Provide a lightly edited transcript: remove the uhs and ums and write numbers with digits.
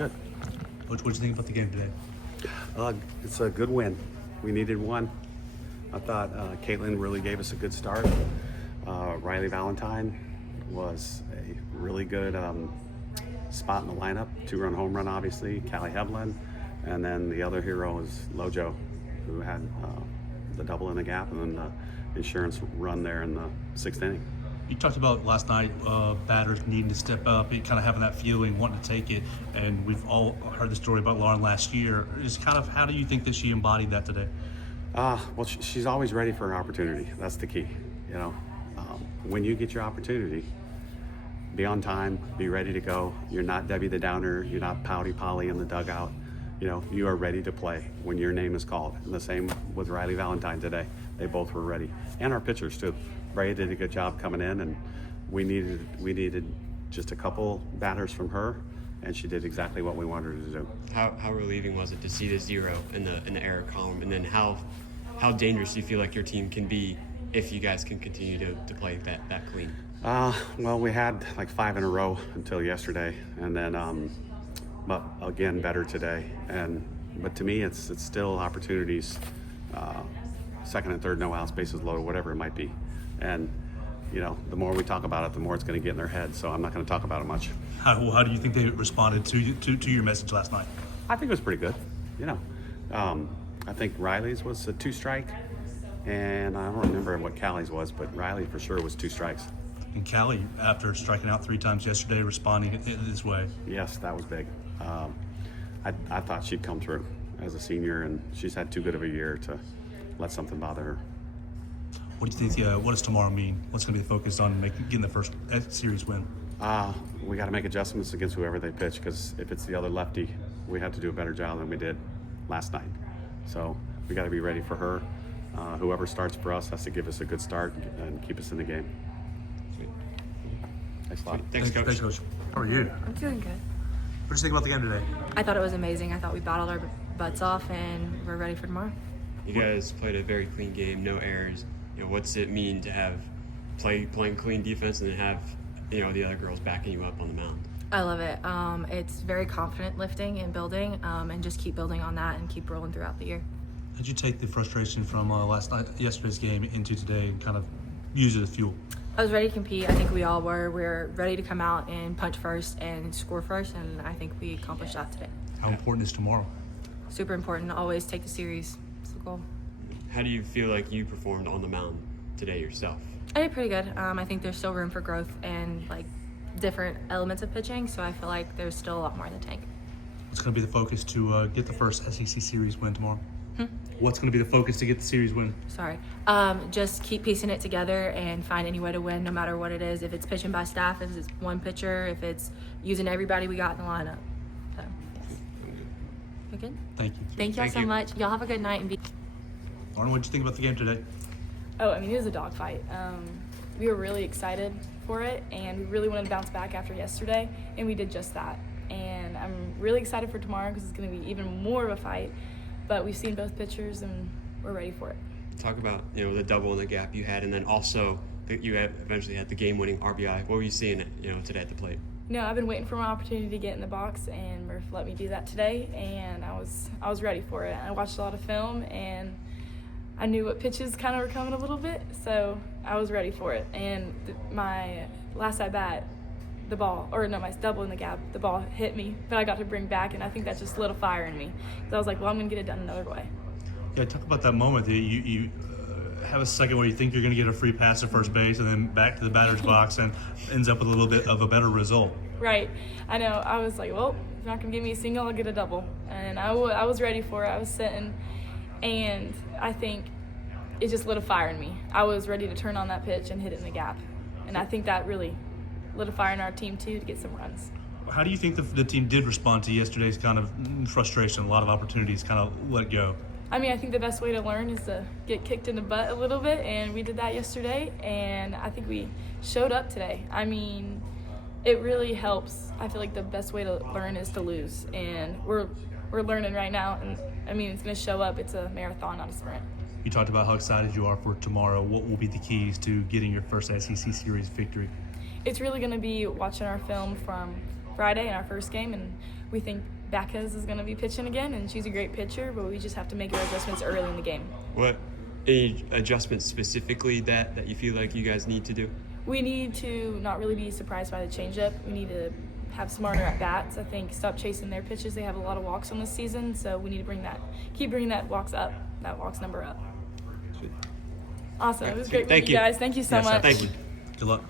Good. Coach, what did you think about the game today? It's a good win. We needed one. I thought Caitlin really gave us a good start. Riley Valentine was a really good spot in the lineup. 2-run home run, obviously. Callie Heblin. And then the other hero is Lojo, who had the double in the gap and then the insurance run there in the 6th inning. You talked about last night batters needing to step up, kind of having that feeling, wanting to take it, and we've all heard the story about Lauren last year. Just kind of how do you think that she embodied that today? Well, she's always ready for an opportunity. That's the key. You know, when you get your opportunity, be on time, be ready to go. You're not Debbie the Downer. You're not Pouty Polly in the dugout. You know, you are ready to play when your name is called. And the same with Riley Valentine today. They both were ready. And our pitchers too. Brea did a good job coming in, and we needed just a couple batters from her, and she did exactly what we wanted her to do. How relieving was it to see the 0 in the error column, and then how dangerous do you feel like your team can be if you guys can continue to play that clean? Well, we had like 5 in a row until yesterday, and then but again better today. But to me, it's still opportunities. Second and third, no outs, bases loaded, whatever it might be. And you know, the more we talk about it, the more it's going to get in their head. So I'm not going to talk about it much. How do you think they responded to your message last night? I think it was pretty good. You know, I think Riley's was a 2-strike, and I don't remember what Callie's was, but Riley for sure was 2 strikes. And Callie, after striking out 3 times yesterday, responding in this way. Yes, that was big. I thought she'd come through as a senior, and she's had too good of a year to let something bother her. What do you think? What does tomorrow mean? What's going to be focused on getting the first series win? We got to make adjustments against whoever they pitch, because if it's the other lefty, we have to do a better job than we did last night. So we got to be ready for her. Whoever starts for us has to give us a good start and keep us in the game. Thanks a lot. Thanks, Coach. Thanks, Coach. How are you? I'm feeling good. What did you think about the game today? I thought it was amazing. I thought we battled our butts off, and we're ready for tomorrow. You guys played a very clean game, no errors. You know, what's it mean to have playing clean defense and then have the other girls backing you up on the mound? I love it. It's very confident lifting and building, and just keep building on that and keep rolling throughout the year. Did you take the frustration from yesterday's game into today and kind of use it as fuel? I was ready to compete. I think we all were. We were ready to come out and punch first and score first, and I think we accomplished that today. How important is tomorrow? Super important. Always take the series. It's the goal. How do you feel like you performed on the mound today yourself? I did pretty good. I think there's still room for growth and like different elements of pitching, so I feel like there's still a lot more in the tank. What's going to be the focus to get the first SEC series win tomorrow? What's going to be the focus to get the series win? Sorry. Just keep piecing it together and find any way to win, no matter what it is. If it's pitching by staff, if it's one pitcher, if it's using everybody we got in the lineup. So, yes. You good? Thank you. Thank y'all so much. Y'all have a good night. And Lauren, what did you think about the game today? Oh, I mean, it was a dogfight. We were really excited for it, and we really wanted to bounce back after yesterday, and we did just that. And I'm really excited for tomorrow because it's going to be even more of a fight. But we've seen both pitchers, and we're ready for it. Talk about the double in the gap you had, and then also that you eventually had the game-winning RBI. What were you seeing today at the plate? I've been waiting for my opportunity to get in the box, and Murph let me do that today, and I was ready for it. I watched a lot of film, and I knew what pitches kind of were coming a little bit, so I was ready for it. And my last at bat, my double in the gap, the ball hit me, but I got to bring back, and I think that just lit a fire in me. So I was like, well, I'm going to get it done another way. Yeah, talk about that moment that you have a second where you think you're going to get a free pass to first base and then back to the batter's box and ends up with a little bit of a better result. Right. I know. I was like, well, if you're not going to give me a single, I'll get a double. And I was ready for it. I was sitting, and I think it just lit a fire in me. I was ready to turn on that pitch and hit it in the gap. And I think that really lit a fire in our team, too, to get some runs. How do you think the team did respond to yesterday's kind of frustration, a lot of opportunities kind of let go? I mean, I think the best way to learn is to get kicked in the butt a little bit, and we did that yesterday, and I think we showed up today. I mean, it really helps. I feel like the best way to learn is to lose, and we're learning right now, and I mean, it's going to show up. It's a marathon, not a sprint. You talked about how excited you are for tomorrow. What will be the keys to getting your first SEC series victory? It's really going to be watching our film from Friday in our first game, and we think Bacchus is going to be pitching again, and she's a great pitcher, but we just have to make our adjustments early in the game. What any adjustments specifically that you feel like you guys need to do? We need to not really be surprised by the changeup. We need to have smarter at bats. I think stop chasing their pitches. They have a lot of walks on this season, so we need to keep bringing that walks number up. Awesome. It was great with Thank you you. guys. Thank you so Yes, much. Thank you. Good luck.